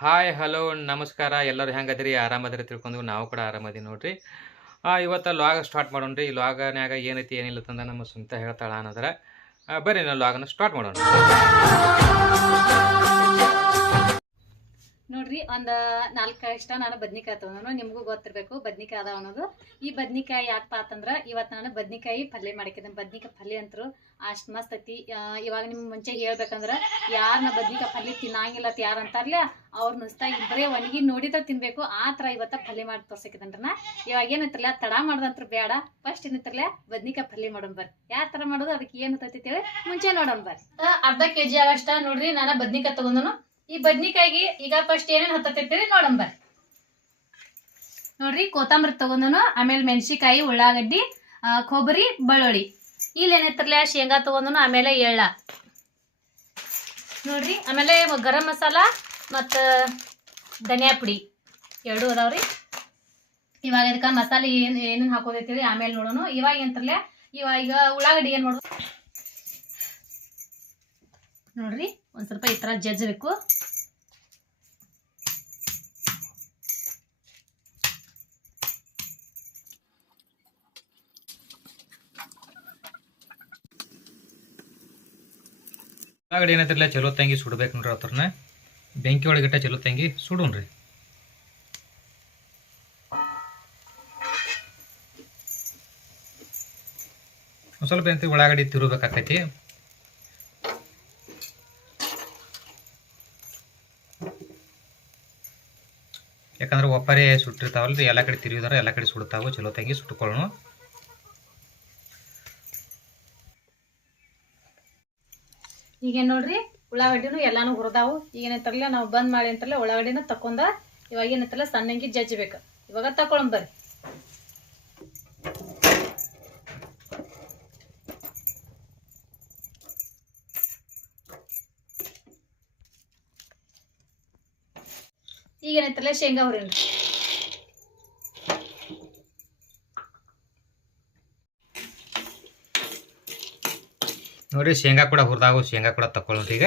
Hi hello ನಮಸ್ಕಾರ. ಎಲ್ಲರೂ ಹೆಂಗದ್ರಿ? ಆರಾಮದ್ರಿ ತಿಳ್ಕೊಂಡು ನಾವು ಕೂಡ ಆರಾಮದಿ ನೋಡ್ರಿ. ಇವತ್ತು ಲಾಗ್ ಸ್ಟಾರ್ಟ್ ಮಾಡೋಣ್ರಿ. ಈ ಲಾಗನ್ಯಾಗ ಏನೈತಿ, ಏನಿಲ್ಲ ತಂದ ನಮ್ಮ ಸುಂತ ಹೇಳ್ತಾಳ ಅನ್ನೋದ್ರ ಬರ್ರಿ ನಾವು ಲಾಗನ್ನ ಸ್ಟಾರ್ಟ್ ಮಾಡೋಣ. ನೋಡ್ರಿ, ಒಂದ್ ನಾಲ್ಕು ಇಷ್ಟ ನಾನು ಬದ್ನಿಕಾಯಿ ತಗೊಂಡು ನಿಮಗೂ ಗೊತ್ತಿರ್ಬೇಕು ಬದ್ನಿಕಾಯಿ ಅದಾವ ಅನ್ನೋದು. ಈ ಬದ್ನಿಕಾಯಿ ಯಾಕಪ್ಪ ಅಂತಂದ್ರ, ಇವತ್ತು ನಾನು ಬದ್ನಿಕಾಯಿ ಪಲ್ಯ ಮಾಡಿಕಿದ್ದೇನೆ ಬದ್ನಿಕಾಯಿ ಪಲ್ಯ ಅಂತರು ಅಷ್ಟ್ ಮಸ್ತ್ ಐತಿ. ಇವಾಗ ನಿಮ್ ಮುಂಚೆ ಹೇಳ್ಬೇಕಂದ್ರ ನಾ ಬದ್ನಿಕಾಯಿ ಪಲ್ಯ ತಿನ್ನಂಗಿಲ್ಲ ಅಂತ ಯಾರು ಅಂತಾರಲ್ಲ ಅವ್ರ ನುಸ್ತಾ ಒಣಗಿ ನೋಡಿದ ತಿನ್ಬೇಕು. ಆ ತರ ಇವತ್ತ ಪಲ್ಯ ಮಾಡಿ ತೋರ್ಸಕಿದನ್ರಿ ನಾ ಇವಾಗ ಏನಂತಿರ್ಲ ತಡ ಮಾಡ್ದಂತ್ರ ಬೇಡ. ಫಸ್ಟ್ ಏನಂತಿರ್ಲ ಬದ್ನಿಕಾಯಿ ಪಲ್ಯ ಮಾಡೋಣ ಬರ್. ಯಾವ ತರ ಮಾಡೋದು, ಅದಕ್ಕೆ ಏನು ಹೇಳಿ ಮುಂಚೆ ನೋಡೋಣ ಬರ್. ಅರ್ಧ ಅರ್ಧ ಕೆಜಿ ಆಗಷ್ಟ ನೋಡ್ರಿ, ನಾನು ಬದ್ನಿಕಾಯಿ ತಗೊಂಡನು ಈ ಬದ್ನಿಕಾಯಿಗೆ ಈಗ ಫಸ್ಟ್ ಏನೇನು ಹತ್ತತೈತಿ ನೋಡಂಬ ನೋಡ್ರಿ ಕೊತ್ತಂಬರಿ ತಗೊಂಡನು, ಆಮೇಲೆ ಮೆಣಸಿಕಾಯಿ, ಉಳ್ಳಾಗಡ್ಡಿ ಕೊಬ್ಬರಿ, ಬೆಳ್ಳುಳ್ಳಿ. ಇಲ್ಲಿ ಏನೈತ್ರಲ್ಲ ಶೇಂಗಾ ತಗೊಂಡನು, ಆಮೇಲೆ ಎಳ್ಳ. ನೋಡ್ರಿ, ಆಮೇಲೆ ಗರಂ ಮಸಾಲ ಮತ್ತು ಧನಿಯಾ ಪುಡಿ. ಎರಡು ಅದಾವ್ರಿ. ಇವಾಗ ಇದಕ್ಕೆ ಮಸಾಲೆ ಏನು ಏನೇನು ಹಾಕೋದೈತಿ ಆಮೇಲೆ ನೋಡೋಣ ಇವಾಗ ಎಂತ್ರಲ್ಲ ಇವಾಗ ಉಳ್ಳಾಗಡ್ಡಿ ಏನು ಮಾಡೋದು? ನೋಡ್ರಿ, ಒಂದ್ ಸ್ವಲ್ಪ ಈ ತರ ಜಜ್ಬೇಕು ಉಳ್ಳಾಗಡ್ಡಿ ಏನಾದ್ರಲ್ಲ ಚಲೋ ತಂಗಿ ಸುಡ್ಬೇಕು ನೋಡ್ರಿ ಅವ್ರನ್ನ ಬೆಂಕಿ ಒಳಗಿಟ್ಟ ಚಲೋ ತಂಗಿ ಸುಡೋಣ್ರಿ. ಒಂದು ಸ್ವಲ್ಪ ಏನಂತ ಉಳ್ಳಾಗಡ್ಡಿ ತಿರುಬೇಕಾಕೈತಿ ಯಾಕಂದ್ರೆ ಒಪ್ಪರೆ ರೀ ಎಲ್ಲ ಕಡೆ ತಿರುಗಿದಾರ ಎಲ್ಲ ಕಡೆ ಸುಡ್ತಾವು, ಚಲೋ ತಂಗಿ ಸುಟ್ಕೊಳ್ಳೋಣ ಈಗ ನೋಡ್ರಿ, ಉಳ್ಳಾಗಡ್ಡಿನೂ ಎಲ್ಲಾನು ಹುರಿದಾವು. ಈಗ ಏನಂತಾರಲ್ಲ ನಾವು ಬಂದ್ ಮಾಡಿ ಅಂತಾರಲ್ಲ ಉಳ್ಳಾಗಡ್ಡಿನ ತಕೊಂಡ ಇವಾಗ ಏನಂತಾರಲ್ಲ ಸಣ್ಣಂಗಿ ಜಜ್ಬೇಕು. ಇವಾಗ ತಕೊಳಂ ಬರ್ರಿ. ಈಗ ಏನಂತಾರಲ್ಲ ಶೇಂಗಾ ಹುರಿನ್ರಿ. ನೋಡ್ರಿ, ಶೇಂಗಾ ಕೂಡ ಹುರಿದಾಗು, ಶೇಂಗಾ ಕೂಡ ತಕ್ಕೊಳ್ಳೋದು ಈಗ.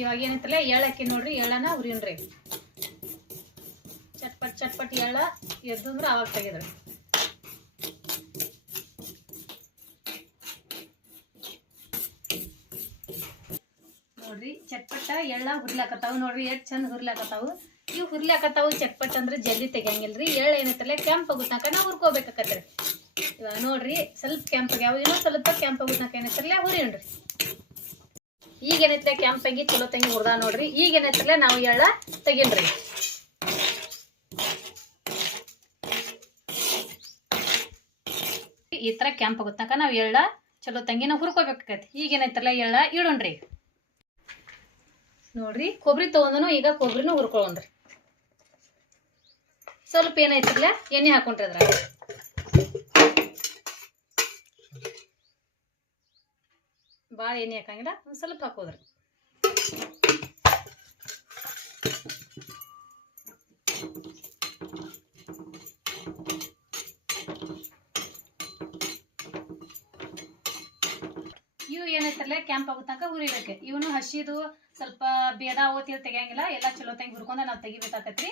ಇವಾಗ ಏನಂತಲ್ಲ, ಎಳ್ಳು ಹಾಕಿ ನೋಡ್ರಿ ಎಳ್ಳನ ಉರಿಯನ್ರಿ ಚಟ್ಪಟ್ ಚಟ್ಪಟ್ ಎಳ್ಳ ಎದ್ದು ಅಂದ್ರೆ ಅವಾಗ ತೆಗೆದ್ರಿ. ನೋಡ್ರಿ, ಚಟ್ಪಟ್ಟ ಎಳ್ಳ ಹುರ್ಲಾಕತ್ತಾವ, ನೋಡ್ರಿ, ಎಷ್ಟು ಚಂದ ಹುರ್ಲಾಕತ್ತಾವು. ಇವು ಹುರ್ಲಾಕತ್ತಾವು, ಚಟ್ಪಟ್ ಅಂದ್ರೆ ಜಲ್ದಿ ತೆಗಿಯಂಗಿಲ್ರಿ. ಎಳ್ಳು ಏನೈತಲ್ಲ, ಕೆಂಪ್ ಆಗುತ್ತಾಕ ನಾವು ಹುರ್ಕೋಬೇಕಾಕತ್ರಿ. ಇವಾಗ ನೋಡ್ರಿ, ಸ್ವಲ್ಪ ಕೆಂಪ್ ಆಗ್ಯಾವ, ಇನ್ನೊಂದು ಸ್ವಲ್ಪ ಕೆಂಪ್ ಆಗುತ್ತನಕ ಏನೈತಲ್ಲ, ಹುರಿಯೋಣ್ರಿ. ಈಗ ಏನೈತೆ ಕೆಂಪಂಗಿ ಚಲೋ ತಂಗಿ ಹುರ್ದ ನೋಡ್ರಿ. ಈಗ ಏನೈತಲ್ಲ, ನಾವು ಎಳ್ಳ ತೆಗಿನ್ರಿ ಈ ತರ ಕೆಂಪ್ ಆಗುತ್ತಾಕ ನಾವು ಎಳ್ಳ ಚಲೋ ತಂಗಿನ ಹುರ್ಕೋಬೇಕಾಕತಿ ಈಗ ಏನೈತಲ್ಲ ಎಳ್ಳ ಇಡೋಣ್ರಿ ನೋಡ್ರಿ ಕೊಬ್ಬರಿ ತಗೊಂಡನು ಈಗ ಕೊಬ್ಬರಿನೂ ಹುರ್ಕೊಳ್ಳೋಣ್ರಿ ಸ್ವಲ್ಪ ಏನಾಯ್ತಿಲ್ಲ ಎಣ್ಣೆ ಹಾಕೊಂಡ್ರೆ ಅದ್ರಾಗ. ಭಾಳ ಎಣ್ಣೆ ಹಾಕಂಗಿಲ್ಲ, ಒಂದು ಸ್ವಲ್ಪ ಹಾಕೋದ್ರಿ. ಇವು ಏನೈತಲ್ಲ ಕ್ಯಾಂಪ್ ಆಗೋ ತನಕ ಹುರಿಬೇಕು. ಇವನು ಹಸಿದು ಸ್ವಲ್ಪ ಬೇದ ಓತಿ ತೆಗಿಯಂಗಿಲ್ಲ, ಎಲ್ಲ ಚಲೋ ತಂಗಿ ಹುರ್ಕೊಂಡ ನಾವು ತೆಗಿಬೇಕಾಕತ್ರಿ.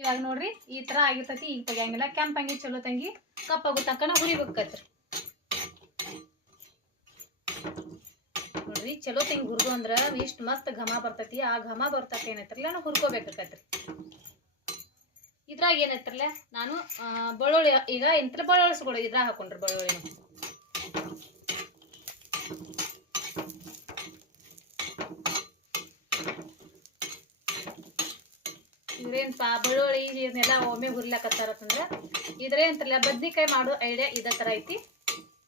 ಇವಾಗ ನೋಡ್ರಿ, ಈ ತರ ಆಗಿರ್ತೈತಿ, ಈಗ ತೆಗಿಯಂಗಿಲ್ಲ. ಕೆಂಪ್ ಹಂಗಿ ಚಲೋ ತಂಗಿ, ಕಪ್ಪಾಗೋ ನಾವು ಹುರಿಬೇಕತ್ರಿ ನೋಡ್ರಿ, ಚಲೋ ತಂಗಿ ಹುರ್ದು ಅಂದ್ರ ಇಷ್ಟ ಮಸ್ತ್ ಘಮ ಬರ್ತೈತಿ. ಆ ಘಮ ಬರ್ತೈತಿ ಏನೈತ್ರಲ್ಲ ನಾವು ಹುರ್ಕೋಬೇಕತ್ರಿ ಇದ್ರಾಗ ಏನೈತ್ರಲ್ಲ ನಾನು ಬಳ್ಳುಳ್ಳಿ, ಈಗ ಇಂತ್ರ ಬೆಳ್ಳುಳ್ಳಿ ಸಿಗೋದು ಇದ್ರಾಗ ಹಾಕೊಂಡ್ರಿ ಬೆಳ್ಳುಳ್ಳಿನ. ಇವ್ರೇನ್ ಪಾ ಬೆಳ್ಳುಳ್ಳಿ ಇದನ್ನೆಲ್ಲ ಒಮ್ಮೆ ಹುರ್ಲಾಕತ್ತಾರತ್ತಂದ್ರ ಇದ್ರೆ ಅಂತಲ್ಲ ಬದ್ನಿಕಾಯಿ ಮಾಡೋ ಐಡಿಯಾ ಇದ ತರ ಐತಿ.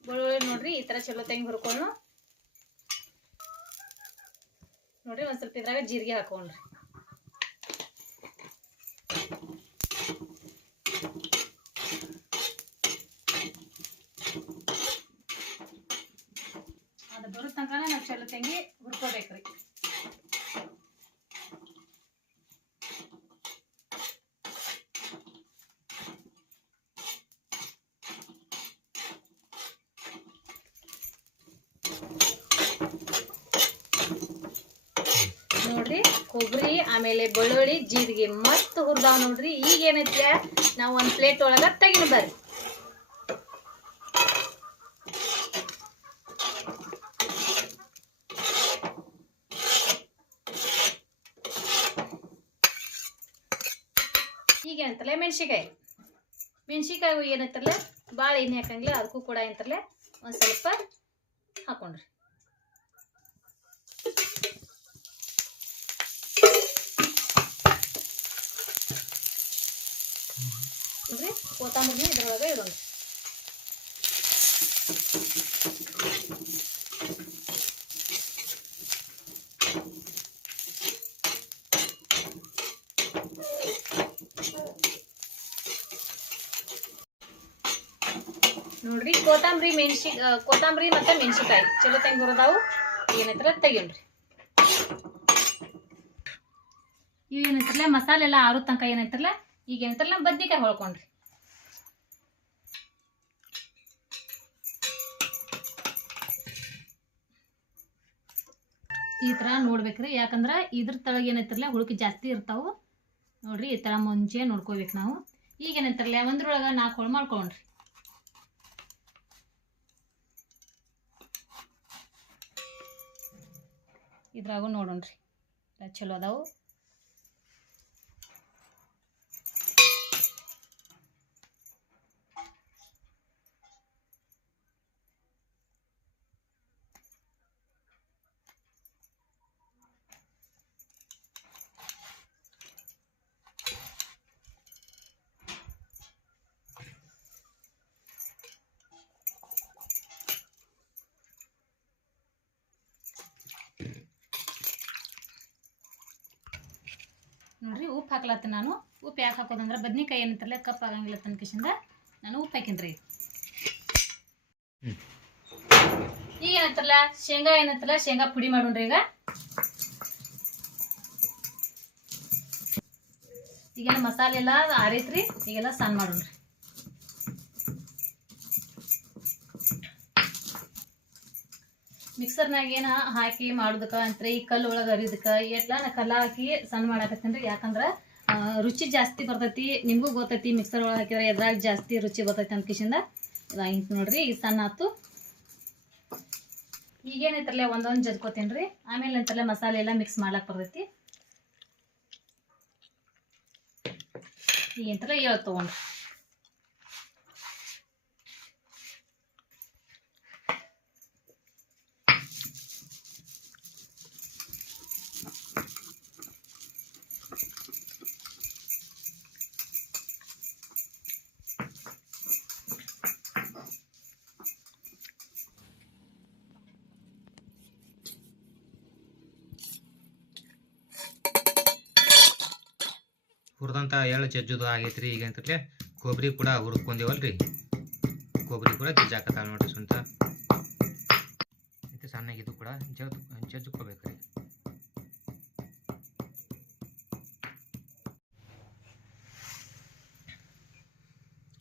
ಬೆಳ್ಳುಳ್ಳಿ ನೋಡ್ರಿ, ಈ ತರ ಚಲೋ ತಂಗಿ ಹುರ್ಕೊಂಡು ನೋಡ್ರಿ ಒಂದ್ಸರ್ತಿ ಸ್ವಲ್ಪ ಇದ್ರಾಗ ಜೀರಿಗೆ ಹಾಕೊಂಡ್ರಿ. ಅದು ಬರೋ ತನಕ ನಾವು ಚಲೋ ತಂಗಿ ಹುರ್ಕೋಬೇಕ್ರಿ. ಕೊಬ್ಬರಿ ಆಮೇಲೆ ಬೆಳ್ಳುಳ್ಳಿ, ಜೀರಿಗೆ ಮಸ್ತ್ ಹುರಿದಾವ್ ನೋಡ್ರಿ. ಈಗ ಏನೈತೆ ನಾವು ಒಂದು ಪ್ಲೇಟ್ ಒಳಗೆ ತೆಗಿನ ಬರ್ರಿ. ಈಗ ಅಂತಲ್ಲ ಮೆಣಸಿಕಾಯಿ ಮೆಣಸಿಕಾಯಿ ಏನಂತಾರಲ್ಲ? ಭಾಳ ಎಣ್ಣೆ ಹಾಕಂಗಿಲ್ಲ, ಅದಕ್ಕೂ ಕೂಡ ಏನಂತಾರಲ್ಲ? ಒಂದು ಸ್ವಲ್ಪ ಹಾಕೊಂಡ್ರಿ. ನೋಡ್ರಿ ಕೊತ್ತಂಬರಿನ ಇದರೊಳಗೆ ಇಡೋಣ ನೋಡ್ರಿ, ಕೊತ್ತಂಬರಿ ಮೆಣಸಿ ಕೊತ್ತಂಬರಿ ಮತ್ತೆ ಮೆಣಸಿಕಾಯಿ ಚಲೋ ತಂಗಿ ಬರೋದಾವು ಏನೈತ್ರ ತೆಗಿಯೋಣ್ರಿ. ಇವು ಏನೈತ್ರಲ್ಲ ಮಸಾಲೆ ಎಲ್ಲ ಆರು ತನಕ ಏನೈತ್ರಲ್ಲ ಈಗ ಏನೈತ್ರಲ್ಲ ಬದ್ನಿಕಾಯಿ ಹೊಳ್ಕೊಂಡ್ರಿ? ಈ ಥರ ನೋಡ್ಬೇಕ್ರಿ. ಯಾಕಂದ್ರೆ ಇದ್ರ ತಳಗ ಏನೈತಿರಲ್ಲ ಹುಳುಕಿ ಜಾಸ್ತಿ ಇರ್ತಾವು. ನೋಡ್ರಿ ಈ ಥರ ಮುಂಚೆ ನೋಡ್ಕೋಬೇಕು ನಾವು. ಈಗ ಏನೈತ್ರಲ್ಲ ಒಂದ್ರೊಳಗೆ ನಾಲ್ಕು ಹೊಳ್ ಮಾಡ್ಕೊಂಡ್ರಿ ಇದ್ರಾಗೂ ನೋಡೋಣ್ರಿ. ಚಲೋ ಅದಾವು ನೋಡ್ರಿ ಉಪ್ಪು ಹಾಕ್ಲತ್ತ ನಾನು. ಉಪ್ಪು ಯಾಕೆ ಹಾಕೋದಂದ್ರೆ ಬದ್ನಿಕಾಯಿ ಏನಂತಾರಲ್ಲ ಕಪ್ ಆಗಂಗಿಲ್ಲ ತನಕಿಸಿಂದ ನಾನು ಉಪ್ಪು ಹಾಕಿನ್ರಿ. ಈಗ ಏನಂತಾರಲ್ಲ ಶೇಂಗಾ ಏನಂತಾರಲ್ಲ ಶೇಂಗಾ ಪುಡಿ ಮಾಡೋಣ್ರಿ ಈಗ. ಈಗೆಲ್ಲ ಮಸಾಲೆ ಎಲ್ಲ ಆರೈತ್ರಿ, ಈಗೆಲ್ಲ ಸಣ್ಣ ಮಾಡೋಣ್ರಿ ಮಿಕ್ಸರ್ನಾಗ ಏನ ಹಾಕಿ ಮಾಡೋದಕ್ಕ ಅಂತ ಈ ಕಲ್ಲು ಒಳಗೆ ಅರಿದಕ್ಕ ಎಲ್ಲ ನಾ ಕಲ್ಲ ಹಾಕಿ ಸಣ್ಣ ಮಾಡಾಕತ್ತೀನಿ ಯಾಕಂದ್ರೆ ರುಚಿ ಜಾಸ್ತಿ ಬರ್ತೈತಿ, ನಿಮಗೂ ಗೊತ್ತೈತಿ ಮಿಕ್ಸರ್ ಒಳಗೆ ಹಾಕಿದ್ರೆ ಎದ್ರಾಗ ಜಾಸ್ತಿ ರುಚಿ ಬರ್ತೈತಿ ಅಂತ ಕಿಶಿಂದ ಹಿಂಗೆ ನೋಡ್ರಿ, ಈ ಸಣ್ಣ ಆತು. ಈಗೇನೈತ್ರಲ್ಲ ಒಂದೊಂದು ಜದ್ಕೋತೀನಿ ರೀ ಆಮೇಲೆ ಅಂತಲ್ಲ ಮಸಾಲೆ ಎಲ್ಲ ಮಿಕ್ಸ್ ಮಾಡ್ಲಾಕ್ ಬರ್ತೈತಿ. ಈಗ ಎಂತಲ್ಲ ಏಳು ತೊಗೊಂಡ್ರಿ ಹುರಿದಂಥ ಎಳ್ಳು ಜಜ್ಜುದು ರೀ ಈಗ ಅಂತಲೇ ಕೊಬ್ಬರಿ ಕೂಡ ಹುರ್ಕೊಂದೇವಲ್ರಿ ಕೊಬ್ಬರಿ ಕೂಡ ಜಜ್ಜಾಕತ್ತಾವ ನೋಡ್ರಿ ಸ್ವಂತ ಮತ್ತು ಸಣ್ಣಗೆ ಇದು ಕೂಡ ಜಜ್ ರೀ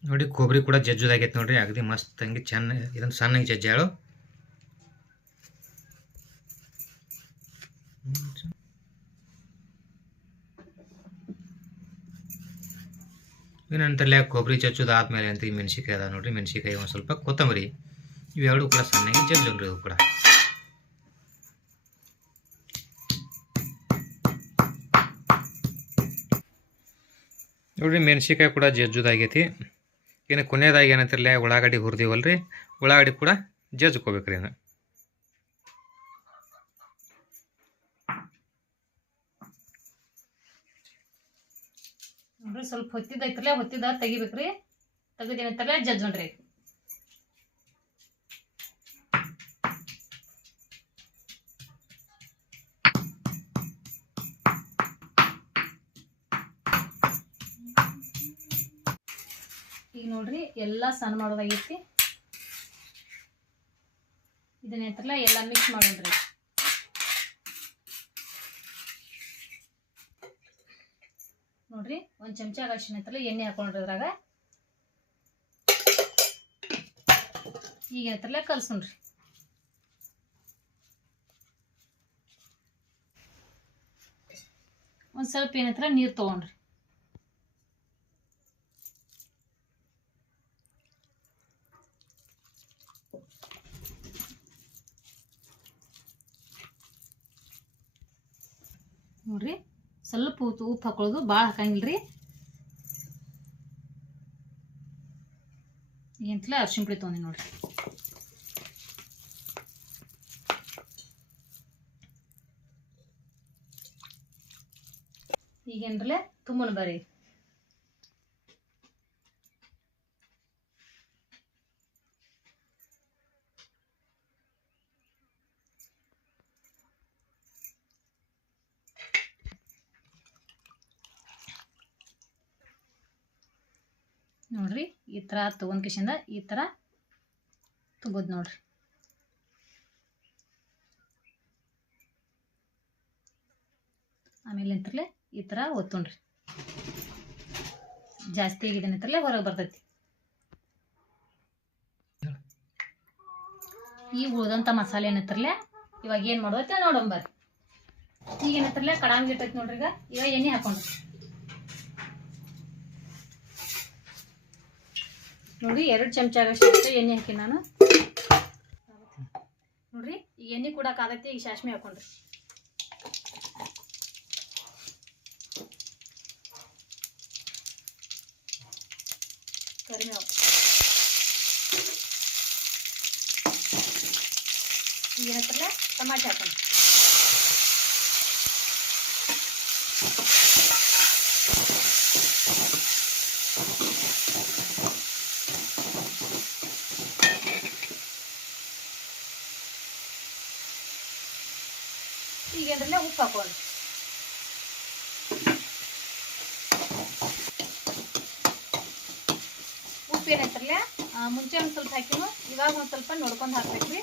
ನೋಡಿ ಕೊಬ್ಬರಿ ಕೂಡ ಜಜ್ಜುದಾಗೈತೆ ನೋಡ್ರಿ, ಅಗದಿ ಮಸ್ತ್ ಹಂಗೆ ಚೆನ್ನ ಇದನ್ನು ಸಣ್ಣಗೆ ಜಜ್ಜಾಳು. ಏನಂತಲ್ಲ ಕೊಬ್ಬರಿ ಚಚ್ಚೋದು ಆದ್ಮೇಲೆ ಅಂತ ಈ ಮೆಣಸಿಕಾಯಿ ಅದ ನೋಡ್ರಿ. ಮೆಣಸಿಕಾಯಿ ಒಂದು ಸ್ವಲ್ಪ ಕೊತ್ತಂಬರಿ. ಇವೆರಡು ಕೂಡ ಸಣ್ಣಗೆ ಜಜ್ಜಲ್ರಿ ಇವು ಕೂಡ. ನೋಡ್ರಿ ಮೆಣಸಿಕಾಯಿ ಕೂಡ ಜಜ್ಜುದಾಗೈತಿ. ಇನ್ನು ಕೊನೆಯದಾಗಿ ಏನಂತಿರಲಿ ಉಳ್ಳಾಗಡ್ಡಿ ಹುರಿದೀವಲ್ರಿ. ಉಳ್ಳಾಗಡ್ಡಿ ಕೂಡ ಜಜ್ಕೋಬೇಕ್ರಿ ಏನು ನೋಡ್ರಿ ಸ್ವಲ್ಪ ಹೊತ್ತಿದೈತ್ರಲ್ಲ ಹೊತ್ತಿದ್ದ ತೆಗಿಬೇಕ್ರಿ. ತೆಗೆದೇನಂತಾರಲ್ಲ ನೋಡ್ರಿ. ಈಗ ನೋಡ್ರಿ, ಎಲ್ಲ ಸಣ್ಣ ಮಾಡೋದಾಗೈತಿ. ಇದನ್ನ ಇದನ್ನೇಂತಾರಲ್ಲ ಎಲ್ಲ ಮಿಕ್ಸ್ ಮಾಡೋಣ್ರಿ. ನೋಡ್ರಿ, ಒಂದು ಚಮಚ ಅರಿಶಿನ ಐತಲ್ಲ ಎಣ್ಣೆ ಹಾಕೊಂಡ್ರಿ ಅದ್ರಾಗ ಈಗ ಏನೈತಲ್ಲ ಕಲ್ಸ್ಕೊಂಡ್ರಿ ಒಂದು ಸ್ವಲ್ಪ ಏನತ್ರ ನೀರು ತಗೊಂಡ್ರಿ. ನೋಡ್ರಿ ಸ್ವಲ್ಪ ಉಪ್ಪು ಉಪ್ಪು ಹಾಕೊಳ್ಳೋದು ಭಾಳ ಹಾಕಂಗಿಲ್ರಿ. ಎಂತಲ ಅರ್ಶಿಣ ಪುಡಿ ತೊಗೊಂಡಿ ನೋಡ್ರಿ. ಈಗೇನ್ರಲ್ಲೇ ತುಂಬನ ಬರ್ರಿ ನೋಡ್ರಿ, ಈ ಥರ ತೊಗೊಂಡ್ ಕಿಶಿಂದ ಈ ಥರ ತುಂಬೋದು ನೋಡ್ರಿ. ಆಮೇಲೆ ಎಂತರ್ಲೆ ಈ ಥರ ಒತ್ತೊಂಡ್ರಿ ಜಾಸ್ತಿ ಆಗಿದೆ ಅಂತಲೇ ಹೊರಗೆ ಬರ್ತೈತಿ. ಈ ಉಳ್ದಂಥ ಮಸಾಲೆ ಏನತ್ತರ್ಲೆ ಇವಾಗ ಏನು ಮಾಡೋದೈತೆ ನೋಡಂಬರ್ರಿ ಈಗ ಏನತ್ತರ್ಲೆ ಕಡಾಂಗಿ ಇಟ್ಟೈತಿ ನೋಡ್ರಿ ಈಗ, ಇವಾಗ ಎಣ್ಣೆ ಹಾಕೊಂಡ್ರಿ. ನೋಡಿ ಎರಡು ಚಮಚ ಆಗಷ್ಟು ಎಣ್ಣೆ ಹಾಕಿ ನಾನು. ನೋಡ್ರಿ, ಈಗ ಎಣ್ಣೆ ಕೂಡಕ್ಕೆ ಆಗತ್ತೆ ಈಗ ಸಾಸ್ಮಿ ಹಾಕೊಂಡ್ರಿ. ಕರಿಬೇವು. ಈಗ ಏನಂತಾರಲ್ಲ ಟಮಾಟೆ ಹಾಕೊಂಡ್ರಿ. ಈಗ ಉಪ್ಪು ಏನಂತಾರಲ್ಲ ಮುಂಚೆ ಒಂದು ಸ್ವಲ್ಪ ಹಾಕಿನು ಇವಾಗ ಒಂದು ಸ್ವಲ್ಪ ನೋಡ್ಕೊಂಡು ಹಾಕ್ಬೇಕು ರೀ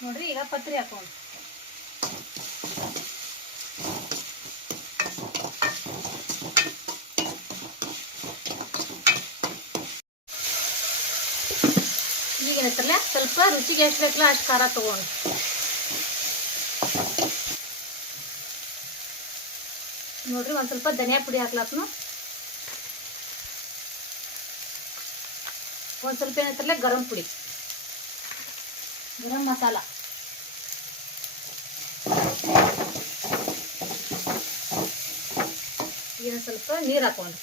ನೋಡ್ರಿ, ಈಗ ಪತ್ರಿ ಹಾಕೊಂಡು ಈಗ ಏನಂತಾರಲ್ಲ ಸ್ವಲ್ಪ ರುಚಿಗೆ ಎಷ್ಟು ಬೇಕಲ್ಲ ಅಷ್ಟು ಖಾರ ತಗೊಂಡು. ನೋಡ್ರಿ ಒಂದು ಸ್ವಲ್ಪ ಧನಿಯಾ ಪುಡಿ ಹಾಕ್ಲಾತ್ನು. ಒಂದು ಸ್ವಲ್ಪ ಏನಂತಾರಲ್ಲ ಗರಂ ಪುಡಿ. ಗರಂ ಮಸಾಲ. ಈಗ ಸ್ವಲ್ಪ ನೀರು ಹಾಕೊಂಡು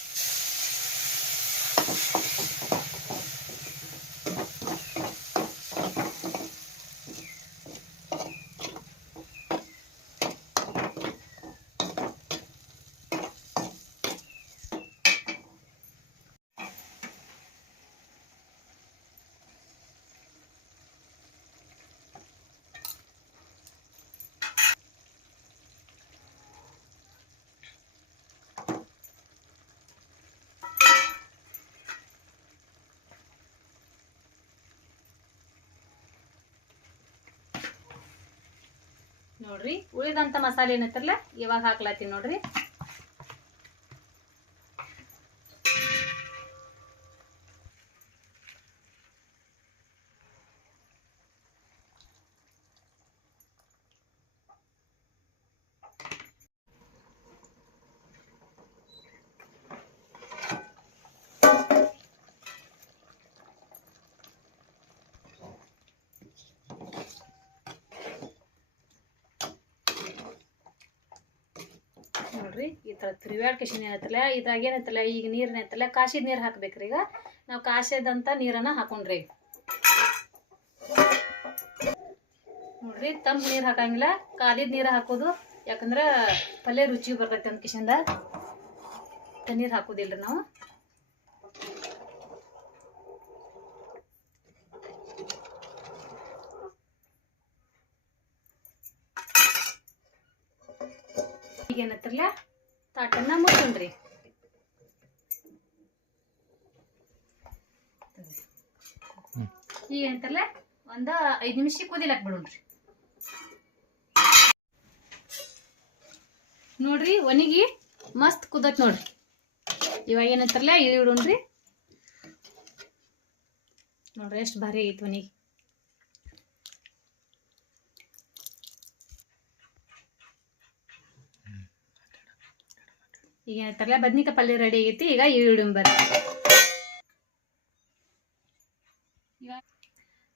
ನೋಡ್ರಿ. ಉಳಿದಂತ ಮಸಾಲೆ ಏನೈತಲ್ಲ ಇವಾಗ ಹಾಕ್ಲಾತೀನಿ ನೋಡ್ರಿ. ನೋಡ್ರಿ, ಈ ಥರ ತಿರುವಾಡ್ಕೇಶನ್ ಏನೈತಲ್ಲ ಇದ್ರಾಗ ಏನೈತಲ್ಲ ಈಗ ನೀರಿನ ಐತಲ್ಲ ಕಾಸಿದ ನೀರು ಹಾಕ್ಬೇಕ್ರಿ ಈಗ. ನಾವು ಕಾಸಿದಂತ ನೀರನ್ನ ಹಾಕೊಂಡ್ರಿ. ನೋಡ್ರಿ, ತಂಪು ನೀರು ಹಾಕಂಗಿಲ್ಲ, ಕಾದಿದ ನೀರು ಹಾಕೋದು, ಯಾಕಂದ್ರೆ ಪಲ್ಯ ರುಚಿ ಬರ್ತೈತೆ ಒಂದು ಕಿಶನ್ದ ನೀರು ಹಾಕೋದಿಲ್ರಿ ನಾವು. ಈಗ ಏನತ್ತಿರಲ್ಲ ತಾಟನ್ನ ಮುಚ್ಚೋಣ್ರಿ ಈಗ ಏನಂತಾರಲ್ಲ ಒಂದ ಐದು ನಿಮಿಷ ಕುದಿಲಕ್ ಬಿಡೋಣ್ರಿ ನೋಡ್ರಿ, ಒಣಗಿ ಮಸ್ತ್ ಕುದತ್ ನೋಡ್ರಿ. ಇವಾಗ ಏನಂತಾರಲ್ಲ ಇಳಿ ಇಡೋಣ್ರಿ ನೋಡ್ರಿ, ಎಷ್ಟು ಭಾರಿ ಐತಿ ಒಣಗಿ. ಈಗ ಏನಂತಾರಲ್ಲ ಬದ್ನಿಕಾಯಿ ಪಲ್ಯ ರೆಡಿ ಆಗೈತಿ. ಈಗ ಇವಾಗ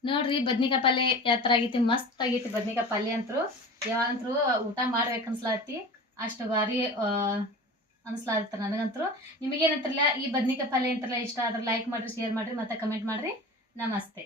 ನೋಡ್ರಿ ಬದ್ನಿಕಾಯಿ ಪಲ್ಯ ಯಾತ್ರ ಆಗೈತಿ. ಮಸ್ತ್ ಆಗೈತಿ ಬದ್ನಿಕಾಯಿ ಪಲ್ಯ ಅಂತರು ಯಾವಂತರು ಊಟ ಮಾಡ್ಬೇಕು ಅನ್ಸ್ಲಾತಿ ಅಷ್ಟು ಬಾರಿ ಅನ್ಸ್ಲಾತ್ ನನಗಂತರು ನಿಮಗೇನಂತಾರಲ್ಲ ಈ ಬದ್ನಿಕಾಯಿ ಪಲ್ಯ ಅಂತಾರಲ್ಲ ಇಷ್ಟ ಆದ್ರೆ ಲೈಕ್ ಮಾಡ್ರಿ ಶೇರ್ ಮಾಡ್ರಿ, ಮತ್ತೆ ಕಮೆಂಟ್ ಮಾಡ್ರಿ. ನಮಸ್ತೆ.